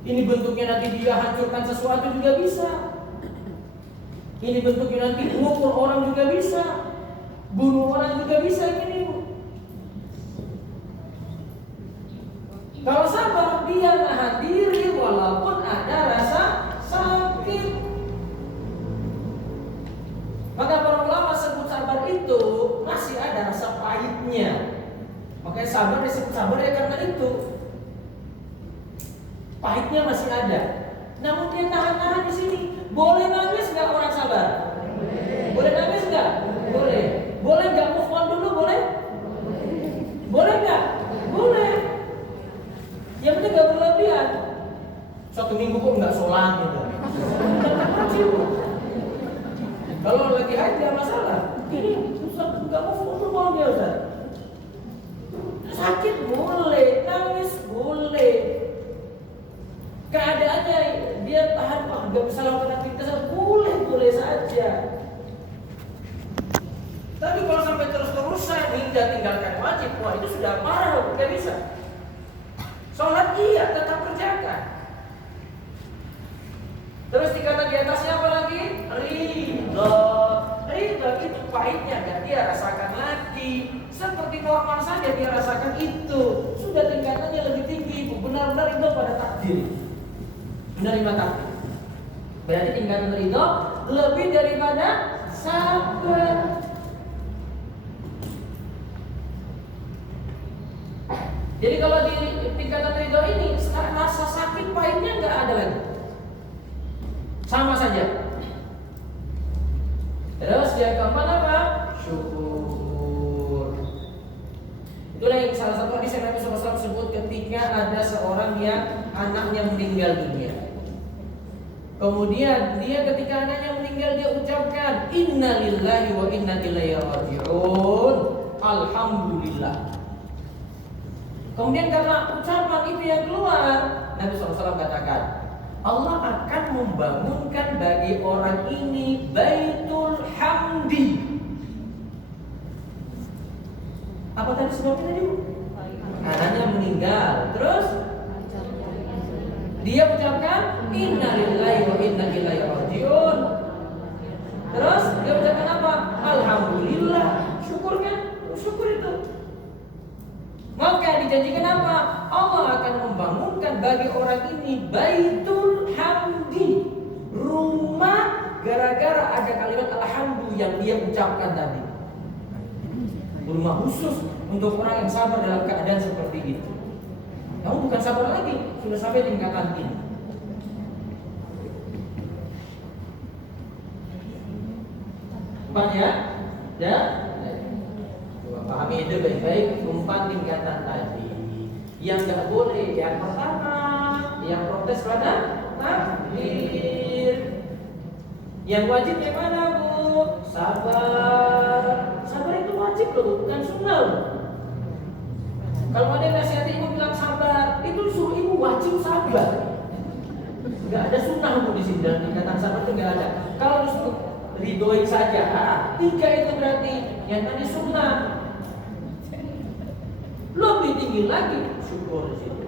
Ini bentuknya nanti dia hancurkan sesuatu juga bisa. Ini bentuknya nanti mukul orang juga bisa, bunuh orang juga bisa ini, Bu. Kalau sabar dia nahan diri walaupun ada rasa sakit. Maka para ulama sebut sabar itu masih ada rasa pahitnya. Makanya sabar disebut sabar ya karena itu. Pahitnya masih ada. Namun dia tahan-tahan di sini. Boleh nangis nggak orang sabar? Boleh nangis nggak? Boleh. Boleh nggak move on dulu? Boleh? Boleh nggak? Boleh. Begini, Ustaz, nggak mau dia Ustaz. Sakit boleh, nangis boleh. Keadaannya dia tahan, nggak bisa lakukan aktivitas, boleh saja. Tapi kalau sampai terus-terusan hingga tinggalkan wajib, wah itu sudah parah, nggak bisa. Sholat iya, tetap kerjakan. Terus dikata di atasnya apa lagi? Ridho. Ridho itu pahitnya dan dia rasakan lagi. Seperti normal saja dia rasakan itu. Sudah tingkatannya lebih tinggi. Benar-benar ridho pada takdir. Menerima takdir. Berarti tingkatan ridho lebih daripada sabar. Jadi kalau di tingkatan ridho ini rasa sakit pahitnya nggak ada lagi. Sama saja. Terus yang keempat apa? Syukur. Itulah yang salah satu hadis yang Nabi SAW sebut ketika ada seorang yang anaknya meninggal dunia. Kemudian dia ketika anaknya meninggal dia ucapkan Inna lillahi wa inna ilaihi raji'un. Alhamdulillah. Kemudian karena ucapan itu yang keluar, Nabi SAW katakan Allah akan membangunkan bagi orang ini Baitul Hamdi. Apa tadi sebabnya tadi? Anaknya meninggal. Terus dia ucapkan Inna lillahi wa inna ilaihi raji'un. Terus dia ucapkan apa? Alhamdulillah. Syukur kan? Syukur itu. Maka dijanjikan apa? Allah akan membangunkan bagi orang ini Baitul Hamdi, rumah gara-gara ada kalimat alhamdulillah yang dia ucapkan tadi. Rumah khusus untuk orang yang sabar dalam keadaan seperti itu. Kamu bukan sabar lagi, sudah sampai tingkatan ini. Empat ya? Ya? Pahami itu baik-baik. 4 tingkatan tadi. Yang nggak boleh, yang pertama, yang protes pada takdir. Yang wajib yang mana bu? Sabar. Sabar itu wajib loh, bukan sunnah loh. Kalau ada yang nasihati ibu bilang sabar, itu suruh ibu wajib sabar. Nggak ada sunnah bu di sini dalam tingkatan sabar itu nggak ada. Kalau disuruh ridhoi saja, 3 itu berarti yang tadi sunnah. Lebih tinggi lagi syukur di situ.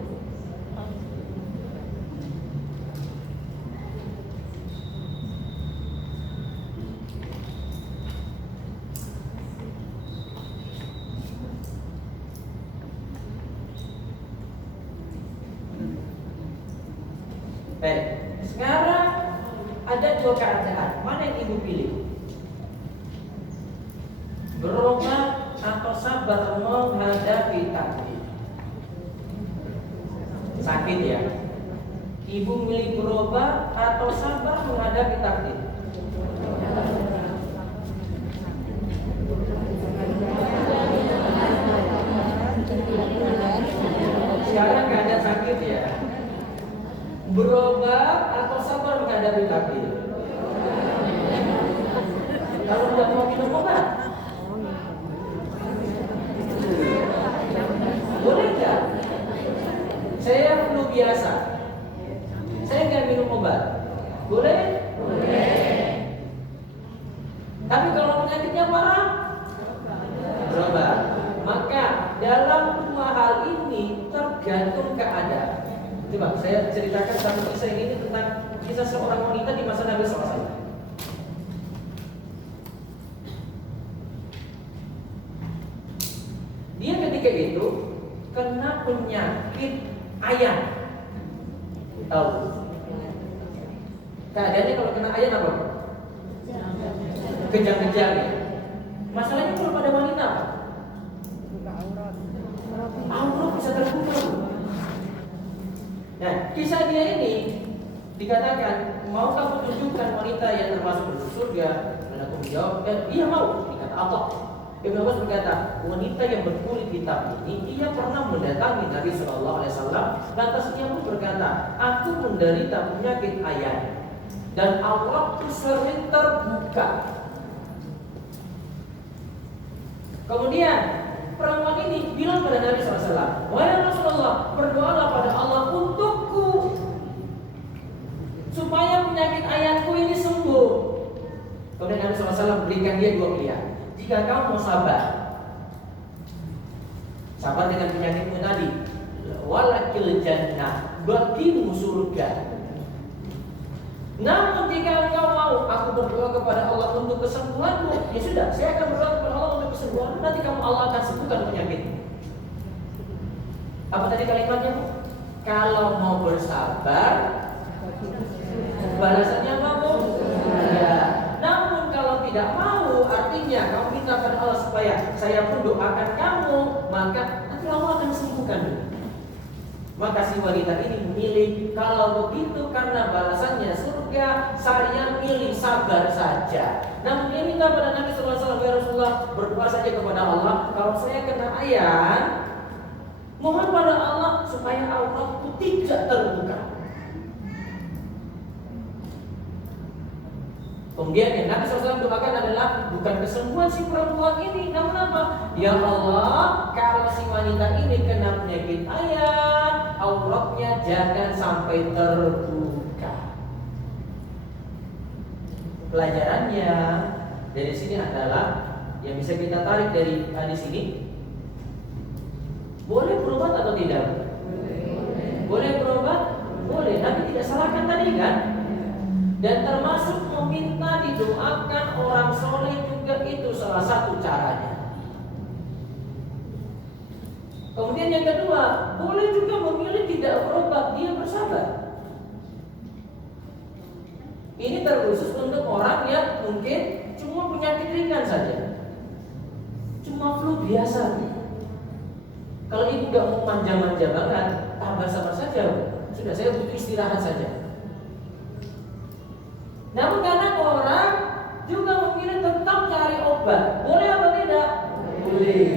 Baik, sekarang ada 2 keadaan. Mana yang ibu pilih? Berobat atau sabar menghadapi takdir? Sakit ya. Ibu milih berobat atau sabar menghadapi takdir? Sekarang keadaan sakit ya. Berobat atau sabar menghadapi takdir? Kalau tidak mau minum obat, boleh nggak? Saya flu biasa, saya nggak minum obat, boleh? Boleh. Tapi kalau penyakitnya parah, berobat. Maka dalam 2 hal ini tergantung keadaan. Coba saya ceritakan satu kisah ini tentang kisah seorang wanita di masa Nabi SAW. Dia ketika itu kena penyakit ayan. Tahu? Keadaannya kalau kena ayan apa? Kejang-kejang ya. Masalahnya kalau pada wanita apa? Aurat bisa terbuka. Nah, kisah dia ini dikatakan, mau kamu tunjukkan wanita yang termasuk di surga? Dan aku menjawab, iya mau. Dikata Allah. Ibnu Abbas berkata, wanita yang berkulit hitam ini ia pernah mendatangi Nabi Shallallahu Alaihi Wasallam. Lantas ia pun berkata, aku menderita penyakit ayan dan auratku sering terbuka. Kemudian perempuan ini bilang pada Nabi SAW, wahai Rasulullah, berdoalah pada Allah untukku supaya penyakit ayahku ini sembuh. Kemudian Nabi SAW berikan dia 2 pilihan. Jika kamu mau sabar dengan penyakitmu tadi, walakil jannah, bagimu surga. Namun jika engkau mau aku berdoa kepada Allah untuk kesembuhanmu, ya sudah, saya akan berdoa kepada Allah untuk kesembuhanmu. Nanti kamu Allah akan sembuhkan penyakitmu. Apa tadi kalimatnya? Kalau mau bersabar, balasannya apa, Bu? Ya. Namun kalau tidak mau, artinya kamu minta pada Allah supaya saya pun doakan kamu, maka nanti Allah akan sembuhkan. Maka si wanita ini memilih, kalau begitu karena balasannya surga, saya milih sabar saja. Namun dia minta pada Nabi SAW, ya Rasulullah, berdoa saja kepada Allah, kalau saya kena ayan, mohon pada Allah supaya auratku tidak terbuka. Kemudian yang Nabi SAW doakan adalah bukan kesembuhan si perempuan ini, namun apa? Ya Allah, kalau si wanita ini kena penyakit ayan, auratnya jangan sampai terbuka. Pelajarannya dari sini adalah yang bisa kita tarik dari hadis ini, boleh berobat atau tidak? Boleh berobat? Boleh. Nabi tidak salahkan tadi kan? Dan termasuk meminta didoakan orang soleh juga itu salah satu caranya. Kemudian yang kedua, boleh juga memilih tidak berobat, dia bersabar. Ini terkhusus untuk orang yang mungkin cuma penyakit ringan saja, cuma flu biasa. Kalau ibu gak mau manja-manja banget, sabar saja. Sudah, saya butuh istirahat saja. Namun karena orang juga memilih tetap cari obat, boleh atau tidak? Boleh.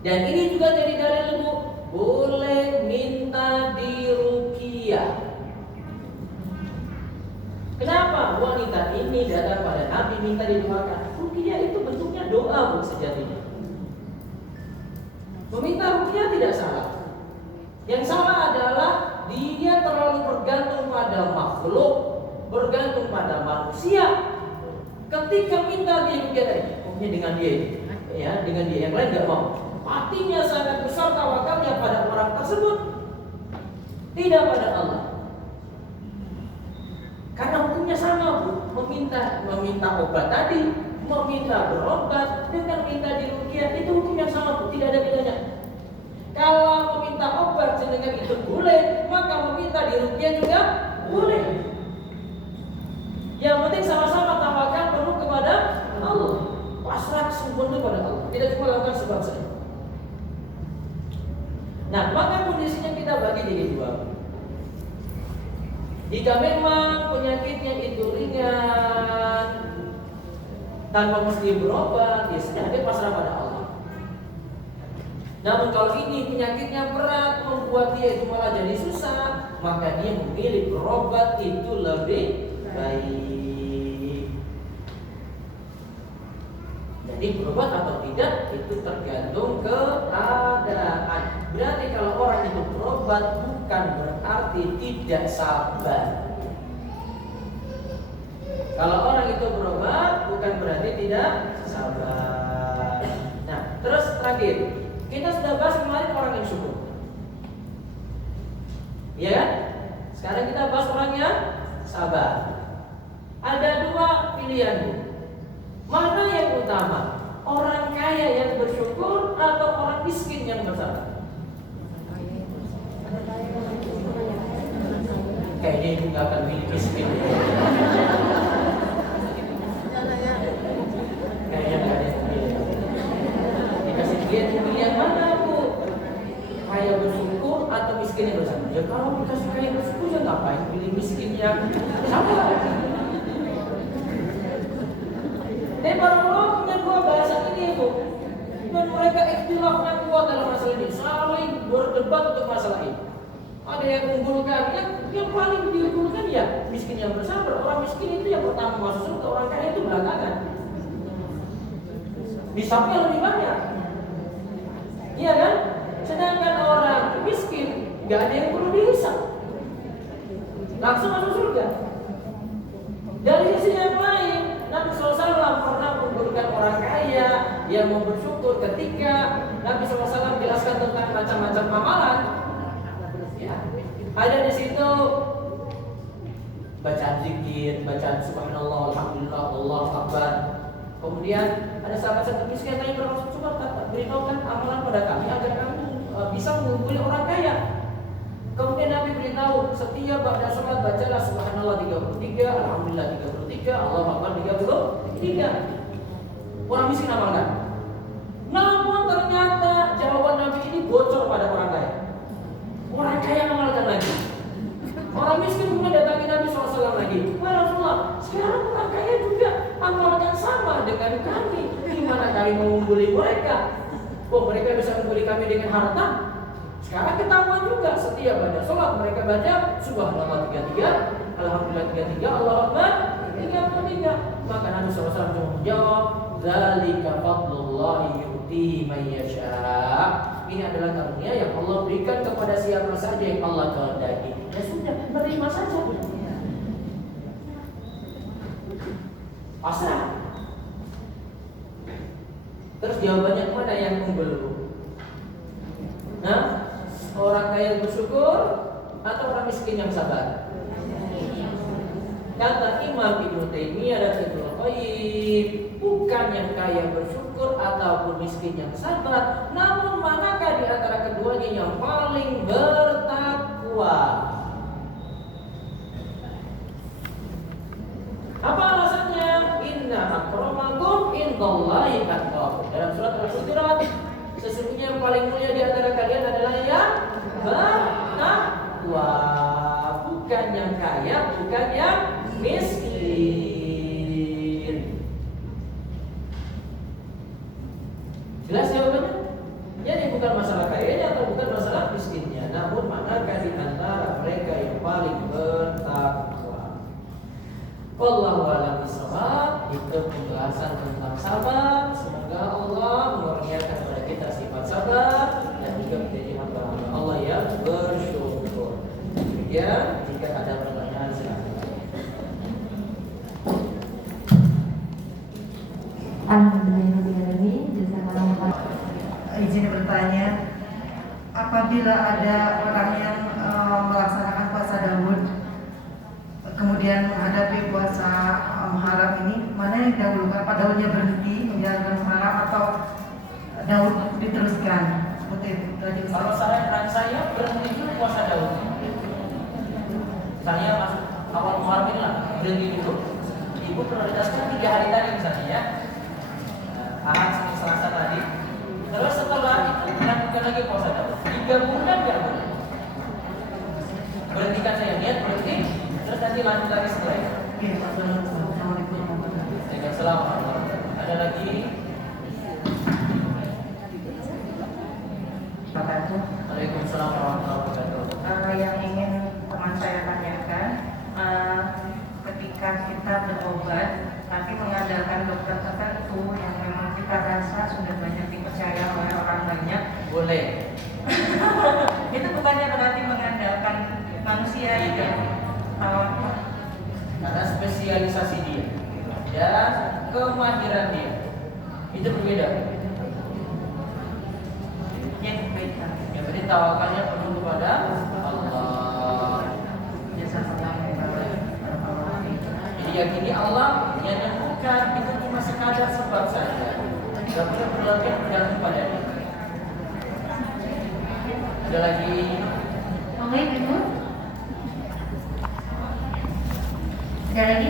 Dan ini juga jadi dalil, Bu, boleh minta diruqyah. Kenapa wanita ini datang pada Nabi minta didoakan? Ruqyah itu bentuknya doa, Bu, sejatinya. Meminta ruqyah tidak salah. Yang salah adalah dia terlalu bergantung pada makhluk, bergantung pada manusia. Ketika minta dia ruqyah tadi, pokoknya dengan dia, ya, dengan dia, yang lain nggak mau. Hatinya sangat besar tawakalnya pada orang tersebut, tidak pada Allah. Karena hukumnya sama, Bu. Meminta obat tadi, meminta berobat dengan minta diruqyah itu hukum yang sama, Bu. Tidak ada bedanya. Kalau meminta obat dengan itu boleh, maka meminta diruqyah juga boleh. Yang penting sama-sama tawakal penuh kepada Allah, pasrah sempurna kepada Allah, tidak cuma lakukan sebab saja. Nah, maka kondisinya kita bagi jadi dua. Jika memang penyakitnya itu ringan, tanpa mesti berobat, ya sudah, dia pasrah pada Allah. Namun kalau ini penyakitnya berat, membuat dia itu malah jadi susah, maka dia memilih berobat itu lebih baik. Jadi berobat atau tidak itu tergantung keadaan. Berarti kalau orang itu berobat bukan berarti tidak sabar. Kalau orang itu berobat bukan berarti tidak sabar. Nah, terus terakhir, kita sudah bahas kemarin orang yang syukur, iya kan? Sekarang kita bahas orang yang sabar. Ada dua pilihan. Mana yang utama? Orang kaya yang bersyukur atau orang miskin yang bersabar? Kayaknya ibu gak akan pilih miskin. Kayaknya gak ada yang pilih. Dikasih lihat pilihan mana, Bu? Kaya bersyukur atau miskin yang bersabar? Ya kalau dikasih kaya bersyukur ya ngapain pilih miskin yang sabar? Dan para ulama punya dua bahasa ini, Bu. Dan mereka ikhtilafnya kuat dalam masalah ini, saling berdebat untuk masalah ini. Ada yang mengunggulkan, yang paling diunggulkan ya miskin yang bersabar. Orang miskin itu yang pertama masuk surga, orang kaya itu belakangan. Hisabnya lebih banyak. Iya kan? Sedangkan orang miskin nggak ada yang perlu dihisab, langsung masuk surga. Dari sisi yang lain, Nabi SAW pernah mengumpulkan orang kaya yang mau bersyukur ketika Nabi SAW jelaskan tentang macam-macam amalan. Ya, ada di situ bacaan zikir, bacaan subhanallah, alhamdulillah, Allahu akbar. Kemudian ada sahabat miskin yang bermaksud coba beritahukan amalan pada kami agar kami bisa mengumpuli orang kaya. Kemudian Nabi beritahu setiap ba'da sholat bacalah subhanallah 33, alhamdulillah 33, Allahu akbar 33. Orang miskin amalkan. Namun ternyata jawaban Nabi ini bocor pada orang kaya. Orang kaya amalkan lagi. Orang miskin kemudian datangi Nabi SAW lagi. Wah Rasulullah, sekarang orang kaya juga amalkan sama dengan kami. Gimana kami mengungguli mereka? Oh, mereka bisa mengungguli kami dengan harta. Sekarang ketahuan juga setiap pada sholat mereka baca subhanallah 33, alhamdulillah 33, Allahu akbar 33. Maka Nabi SAW cuma menjawab, dzalika fadlullahi yu'ti man yasha'. Ini adalah karunia yang Allah berikan kepada siapa saja yang Allah kehendaki. Ya sudah, menerima saja. Pasrah. Terus jawabannya mana yang unggul? Nah, orang kaya bersyukur atau orang miskin yang sabar? Kata Imam Ibnu Taimiyah dan Ibnu Qayyim, bukan yang kaya bersyukur ataupun miskin yang sabar, namun manakah di antara keduanya yang paling bertakwa? Apa alasannya? Inna akramakum indallahi atqakum. Dalam surat Al-Hujurat, sesungguhnya yang paling mulia di antara kalian adalah yang bertakwa, bukan yang kaya, bukan yang miskin. Jelas jawabannya? Jadi bukan masalah kayanya atau bukan masalah miskinnya, namun manakah di antara mereka yang paling bertakwa. Wallahu a'lam bishawab. Itu pembahasan tentang sabar. Semoga Allah mengaruniakan kepada kita sifat sabar dan juga menjadi hamba Allah yang bersyukur. Ya, jika ada pertanyaan silakan. Izin bertanya, apabila ada orang yang melaksanakan puasa Daud, kemudian menghadapi puasa Muharram ini, mana yang dahulukan? Apa Daudnya berhenti menjalankan Muharram atau Daud diteruskan? Seperti itu. Kalau saya berhenti dulu puasa Daud. Misalnya masuk awal Muharram ini lah, berhenti dulu. Ibu prioritaskan 3 hari tadi misalnya ya, Ahad sampai Selasa tadi. Terus setelah itu lanjutkan lagi puasa Daud. 3 bulan nggak boleh. Berhentikan saya niat berhenti, terus nanti lanjut lagi setelah itu. Oke, Assalamualaikum warahmatullahi wabarakatuh. Assalamualaikum. Ada lagi? Waalaikumsalam warahmatullahi wabarakatuh. Yang ingin teman saya tanyakan, ketika kita berobat tapi mengandalkan dokter tertentu yang memang kita rasa sudah banyak dipercaya oleh orang banyak, Boleh. itu bukannya berarti mengandalkan manusia Tidak. ya? Karena spesialisasi dia dan kemahiran dia itu berbeda. Yang berbeda. Yang penting tawakalnya penuh kepada Allah. Jadi yakini Allah yang nyembuhkan itu cuma sekadar sebab saja. Tidak boleh berlebihan bergantung pada dia. Ada lagi? Oke, Ibu. Ada lagi?